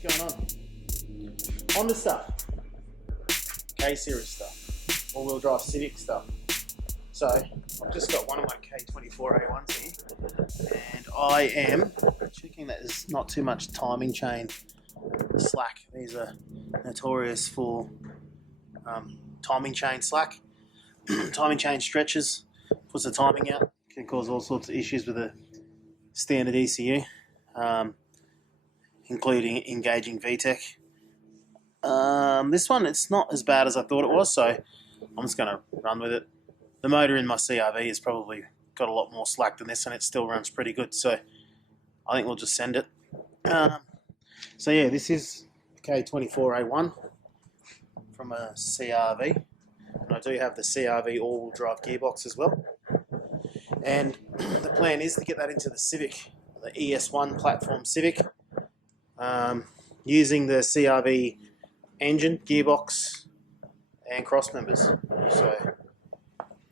What's going on? Honda stuff, K-series stuff, all-wheel drive Civic stuff. So I've just got one of my K24 AWDs here, and I am checking that there's not too much timing chain slack. These are notorious for timing chain slack. Timing chain stretches, puts the timing out, can cause all sorts of issues with a standard ECU, including engaging VTEC. This one, it's not as bad as I thought it was, so I'm just going to run with it. The motor in my CRV has probably got a lot more slack than this, and it still runs pretty good, so I think we'll just send it. So yeah, this is K24 AWD from a CRV, and I do have the CRV all-wheel drive gearbox as well. And the plan is to get that into the Civic, the ES1 platform Civic, using the CRV engine, gearbox, and cross members. So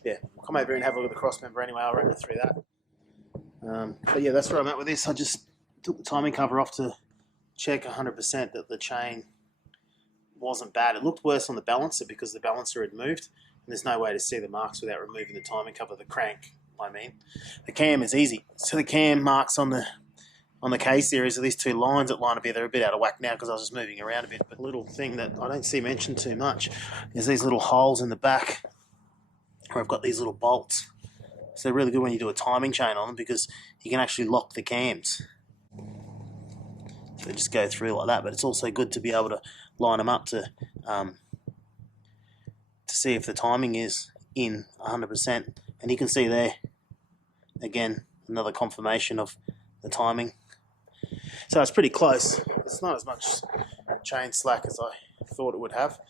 yeah, I'll come over and have a look at the cross member anyway. I'll run you through that. But yeah, that's where I'm at with this. I just took the timing cover off to check 100% that the chain wasn't bad. It looked worse on the balancer because the balancer had moved, and there's no way to see the marks without removing the timing cover, the crank, I mean. The cam is easy. So the cam marks on the K-series are these two lines that line up here. They're a bit out of whack now because I was just moving around a bit. But a little thing that I don't see mentioned too much is these little holes in the back where I've got these little bolts. So they're really good when you do a timing chain on them because you can actually lock the cams. So they just go through like that, but it's also good to be able to line them up to see if the timing is in 100%. And you can see there, again, another confirmation of the timing. So it's pretty close. It's not as much chain slack as I thought it would have.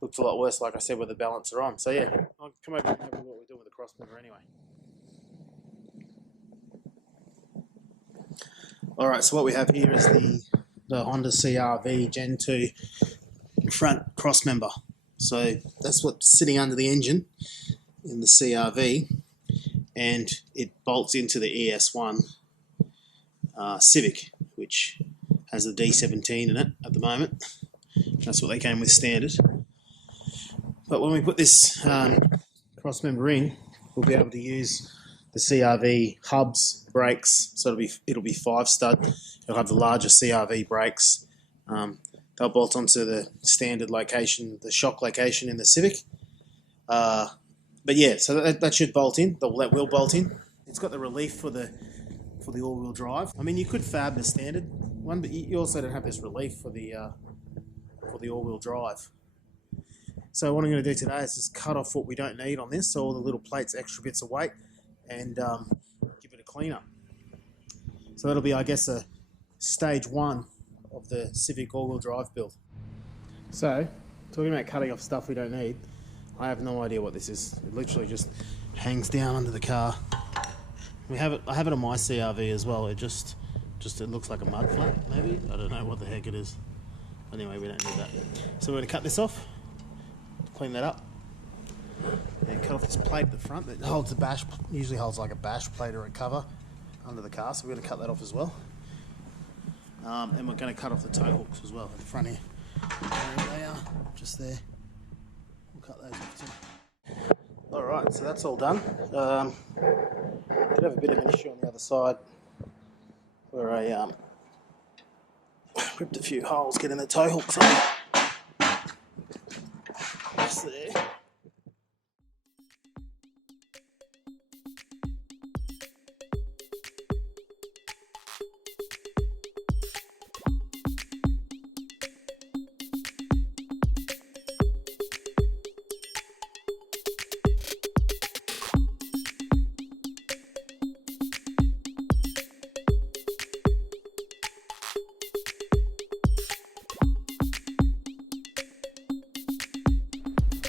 Looks a lot worse, like I said, with the balancer on. So yeah, I'll come over and have a look at what we're doing with the cross member anyway. Alright, so what we have here is the Honda CRV Gen 2 front cross member. So that's what's sitting under the engine in the CRV, and it bolts into the ES1 Civic, which has the D17 in it at the moment. That's what they came with standard. But when we put this cross member in, we'll be able to use the CRV hubs, brakes. So it'll be 5-stud. It'll have the larger CRV brakes. They'll bolt onto the standard location, the shock location in the Civic. But yeah, so that should bolt in. That will bolt in. It's got the relief for the all-wheel drive. I mean, you could fab the standard one, but you also don't have this relief for the all-wheel drive. So what I'm going to do today is just cut off what we don't need on this, so all the little plates, extra bits of weight, and give it a clean up. So that'll be, I guess, a stage 1 of the Civic all-wheel drive build. So, talking about cutting off stuff we don't need, I have no idea what this is. It literally just hangs down under the car. I have it on my CRV as well. It looks like a mud flat, maybe. I don't know what the heck it is. Anyway, we don't need that. So we're going to cut this off, clean that up, and cut off this plate at the front that holds the bash. Usually holds like a bash plate or a cover under the car. So we're going to cut that off as well. And we're going to cut off the tow hooks as well at the front here. There they are, just there. We'll cut those off too. Alright, so that's all done. Did have a bit of an issue on the other side where I ripped a few holes getting the tow hooks on. Just there.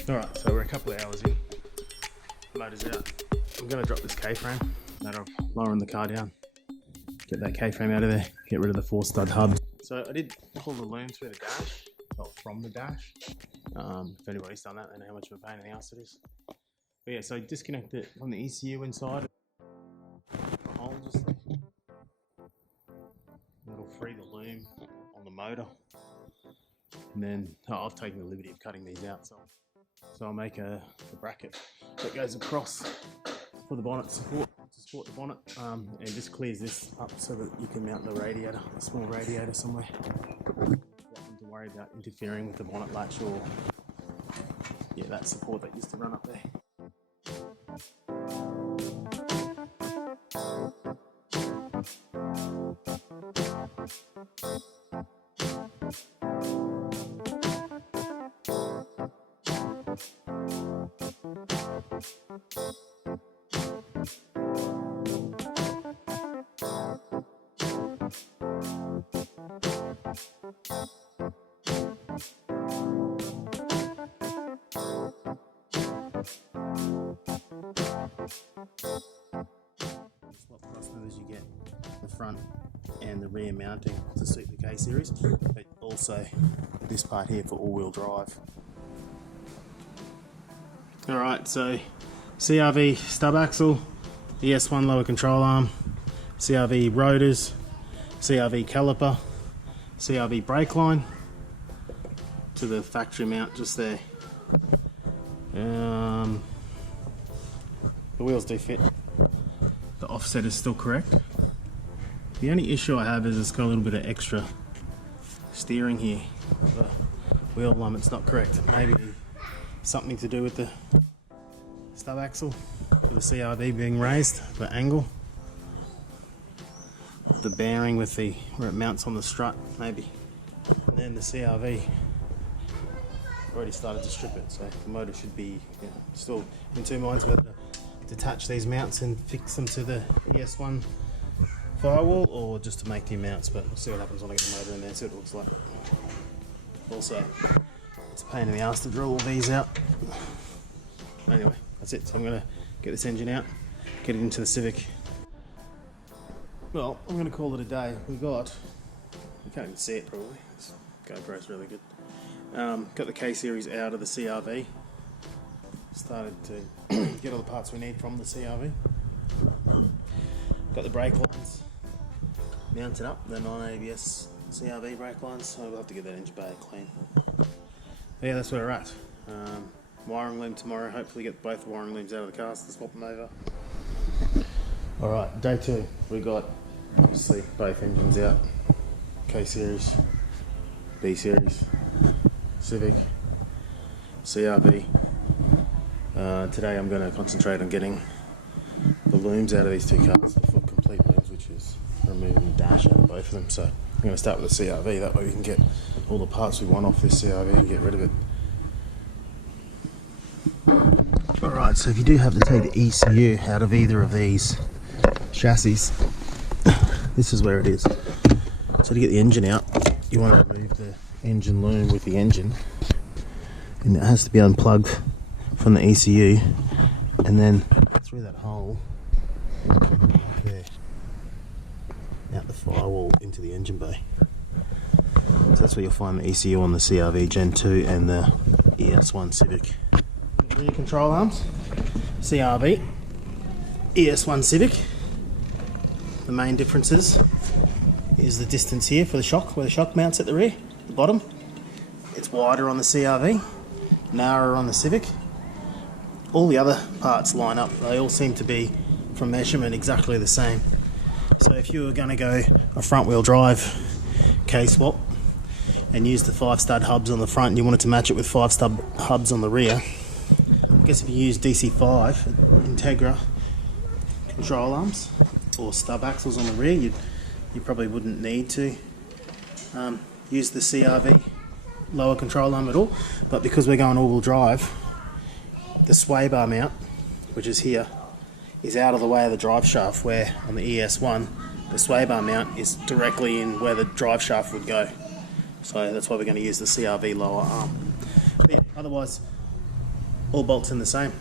Alright, so we're a couple of hours in. Motor's out. I'm going to drop this K-frame. Matter of lowering the car down. Get that K-frame out of there. Get rid of the 4-stud hub. So I did pull the loom through the dash. Well, from the dash. If anybody's done that, they know how much of a pain in the ass it is. But yeah, so disconnect it from the ECU inside. The hole just... That'll free the loom on the motor. And then I've taken the liberty of cutting these out, so I'll make a bracket that goes across for the bonnet support, to support the bonnet, and just clears this up so that you can mount the radiator, a small radiator somewhere. Nothing to worry about interfering with the bonnet latch or that support that used to run up there. Swap cross members, you get the front and the rear mounting to suit the K series, but also this part here for all-wheel drive. Alright, so CRV stub axle, ES1 lower control arm, CRV rotors, CRV caliper, CRV brake line to the factory mount just there. The wheels do fit. The offset is still correct. The only issue I have is it's got a little bit of extra steering here. The wheel alignment's not correct. Maybe something to do with the stub axle for the CRV being raised, the angle. The bearing with the where it mounts on the strut, maybe. And then the CRV already started to strip it, so the motor should be still in two minds whether to detach these mounts and fix them to the ES1 firewall or just to make new mounts, but we'll see what happens when I get the motor in there, see what it looks like. Also, it's a pain in the ass to drill all these out. Anyway, that's it. So I'm going to get this engine out, get it into the Civic. Well, I'm going to call it a day. You can't even see it probably. This GoPro's really good. Got the K series out of the CRV. Started to get all the parts we need from the CRV. Got the brake lines mounted up, the non-ABS CRV brake lines, so we'll have to get that engine bay clean. But yeah, that's where we're at. Wiring loom tomorrow, hopefully get both wiring looms out of the cars to swap them over. Alright, day two. We got obviously both engines out. K series, B series, Civic, CRV. Today I'm going to concentrate on getting the looms out of these two cars, the full complete looms, which is removing the dash out of both of them. So I'm going to start with the CRV, that way we can get all the parts we want off this CRV and get rid of it. Alright, so if you do have to take the ECU out of either of these chassis, this is where it is. So to get the engine out, you want to remove the engine loom with the engine, and it has to be unplugged from the ECU and then through that hole up there, out the firewall into the engine bay. So that's where you'll find the ECU on the CRV Gen 2 and the ES1 Civic. Rear control arms, CRV, ES1 Civic. The main differences is the distance here for the shock, where the shock mounts at the rear, the bottom. It's wider on the CRV, narrower on the Civic. All the other parts line up, they all seem to be from measurement exactly the same. So if you were going to go a front wheel drive kswap and use the 5-stud hubs on the front and you wanted to match it with 5-stud hubs on the rear, I guess if you use DC5 Integra control arms or stub axles on the rear, you probably wouldn't need to use the CRV lower control arm at all. But because we're going all-wheel drive, the sway bar mount, which is here, is out of the way of the drive shaft, where on the ES1 the sway bar mount is directly in where the drive shaft would go. So that's why we're going to use the CRV lower arm. But yeah, otherwise all bolts in the same,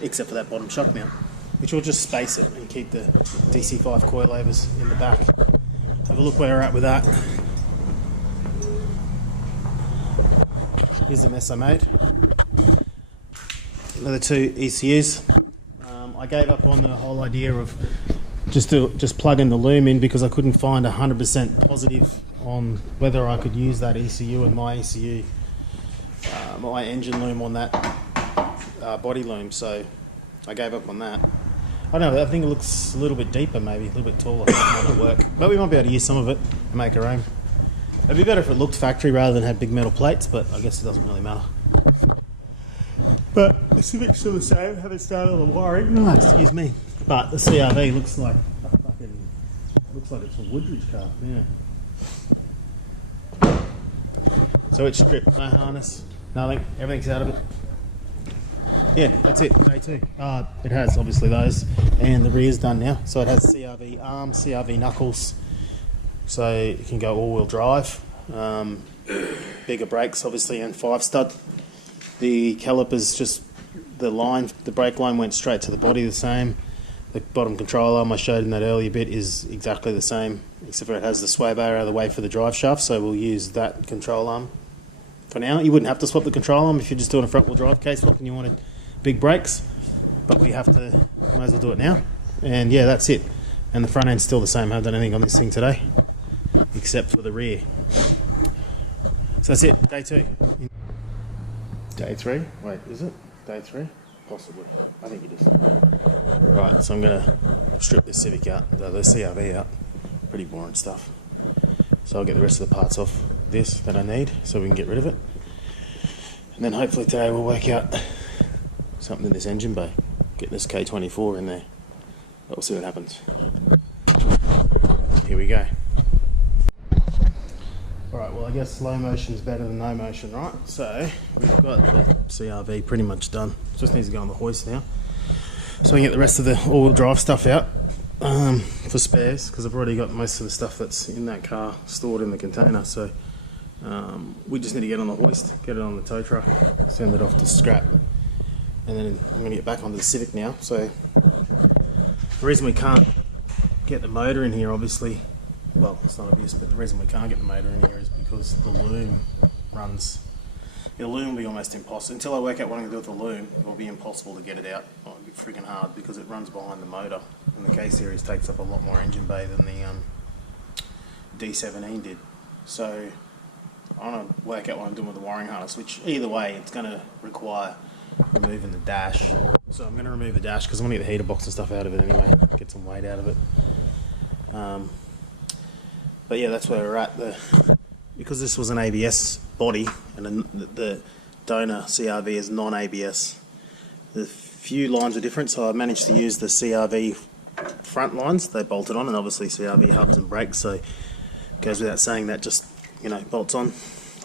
except for that bottom shock mount, which will just space it and keep the DC5 coilovers in the back. Have a look where we're at with that. Here's the mess I made. Another two ECUs. I gave up on the whole idea of just plug in the loom in because I couldn't find 100% positive on whether I could use that ECU and my ECU, my engine loom on that body loom, so I gave up on that. I don't know, I think it looks a little bit deeper, maybe a little bit taller. It might not work, but we might be able to use some of it and make our own. It'd be better if it looked factory rather than had big metal plates, but I guess it doesn't really matter. But the Civic's still the same. Haven't started on the wiring. Oh, excuse me. But the CRV looks like a fucking, looks like it's a Woodridge car. Yeah. So it's stripped, no harness, nothing. Everything's out of it. Yeah, that's it. Day 2. It has obviously those, and the rear's done now. So it has CRV arms, CRV knuckles. So it can go all-wheel drive. Bigger brakes, obviously, and 5-stud. The calipers, just the brake line went straight to the body the same. The bottom control arm I showed in that earlier bit is exactly the same, except for it has the sway bar out of the way for the drive shaft, so we'll use that control arm for now. You wouldn't have to swap the control arm if you're just doing a front-wheel drive K-swap and you wanted big brakes, but we have to, might as well do it now. And yeah, that's it. And the front end's still the same. I haven't done anything on this thing today, except for the rear. So that's it, day 2. Day 3? Wait, is it? Day 3? Possibly. I think it is. Right, so I'm going to strip this Civic out, the CRV out. Pretty boring stuff. So I'll get the rest of the parts off this that I need so we can get rid of it. And then hopefully today we'll work out something in this engine bay. Get this K24 in there. But we'll see what happens. Here we go. Alright, well I guess slow motion is better than no motion, right? So we've got the CRV pretty much done. Just needs to go on the hoist now. So we can get the rest of the all-wheel drive stuff out for spares, because I've already got most of the stuff that's in that car stored in the container. So we just need to get on the hoist, get it on the tow truck, send it off to scrap. And then I'm going to get back onto the Civic now. So the reason we can't get the motor in here, obviously, well, it's not obvious, but the reason we can't get the motor in here is because the loom runs. The loom will be almost impossible. Until I work out what I'm going to do with the loom, it will be impossible to get it out. It'll be freaking hard because it runs behind the motor. And the K-Series takes up a lot more engine bay than the D17 did. So I want to work out what I'm doing with the wiring harness, which either way, it's going to require removing the dash. So I'm going to remove the dash because I want to get the heater box and stuff out of it anyway, get some weight out of it. But yeah, that's where we're at. Because this was an ABS body and the donor CRV is non-ABS, the few lines are different, so I managed to use the CRV front lines. They bolted on, and obviously CRV hubs and brakes, so it goes without saying that just, you know, bolts on.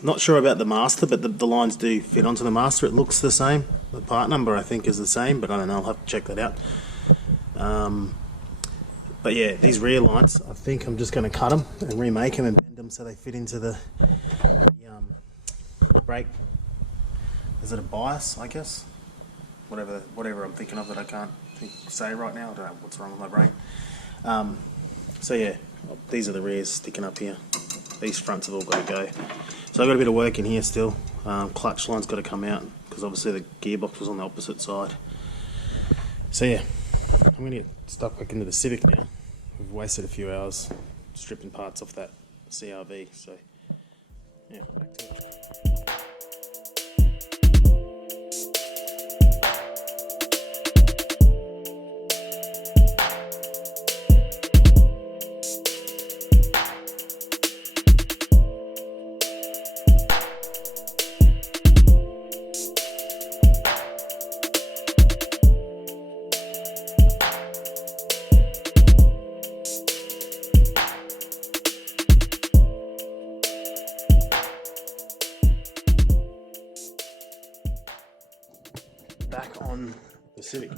Not sure about the master, but the lines do fit onto the master. It looks the same. The part number I think is the same, but I don't know, I'll have to check that out. But yeah, these rear lines, I think I'm just going to cut them and remake them and bend them so they fit into the brake. Is it a bias, I guess? Whatever I'm thinking of that I can't say right now. I don't know what's wrong with my brain. So yeah, these are the rears sticking up here. These fronts have all got to go. So I've got a bit of work in here still. Clutch line's got to come out because obviously the gearbox was on the opposite side. So yeah, I'm going to get stuck back into the Civic now. We've wasted a few hours stripping parts off that CRV, so yeah, back to it. Back on the Civic,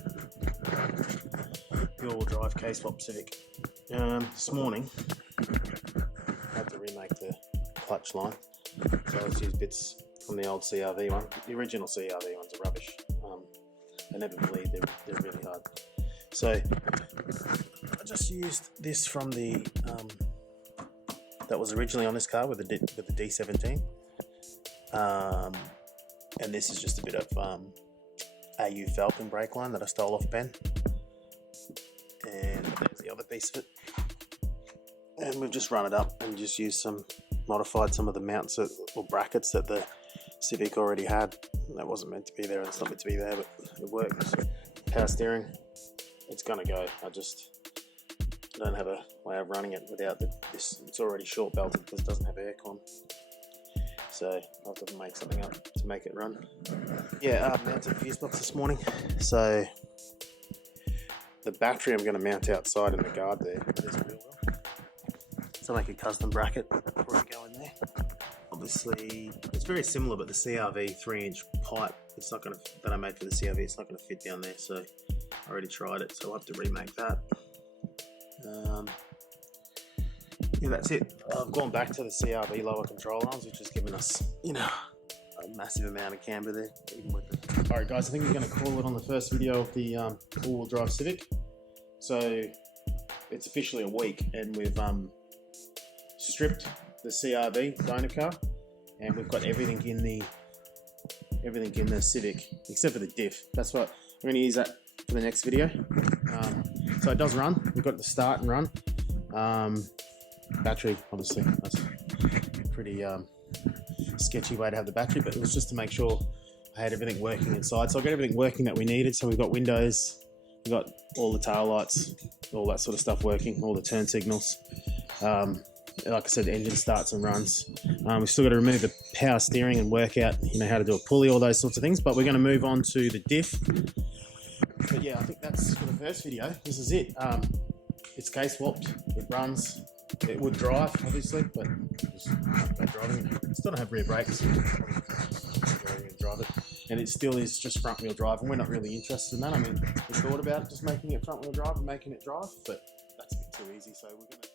the all-wheel drive K-swap Civic. This morning I had to remake the clutch line, so I just used bits from the old CRV one. The original CRV ones are rubbish. They never bleed, they're really hard. So I just used this from the that was originally on this car with the D17, and this is just a bit of AU Falcon brake line that I stole off Ben, and there's the other piece of it, and we've just run it up and just used some modified some of the mounts or brackets that the Civic already had. That wasn't meant to be there, and it's not meant to be there, but it works. Power steering, it's gonna go. I don't have a way of running it without this. It's already short belted because it doesn't have aircon. So I'll have to make something up to make it run. Yeah, I mounted a fuse box this morning. So the battery I'm going to mount outside in the guard there. So make a custom bracket before I go in there. Obviously, it's very similar, but the CRV 3-inch pipe, it's not going to, that I made for the CRV, it's not going to fit down there. So I already tried it, so I'll have to remake that. Yeah, that's it. I've gone back to the CRV lower control arms, which has given us, you know, a massive amount of camber there. Alright guys, I think we're going to call it on the first video of the all-wheel drive Civic. So it's officially a week, and we've stripped the CRV donor car, and we've got everything in the Civic except for the diff. That's what we're going to use that for the next video. So it does run. We've got it to start and run. Battery, obviously, that's a pretty sketchy way to have the battery, but it was just to make sure I had everything working inside. So I got everything working that we needed. So we've got windows, we've got all the tail lights, all that sort of stuff working, all the turn signals. Like I said, the engine starts and runs. We've still got to remove the power steering and work out, you know, how to do a pulley, all those sorts of things. But we're going to move on to the diff. But yeah, I think that's for the first video. This is it. It's K-swapped. It runs. It would drive, obviously, but just not bad driving. It still don't have rear brakes. Drive it. And it still is just front wheel drive, and we're not really interested in that. I mean, we thought about it, just making it front wheel drive and making it drive, but that's a bit too easy, so we're going to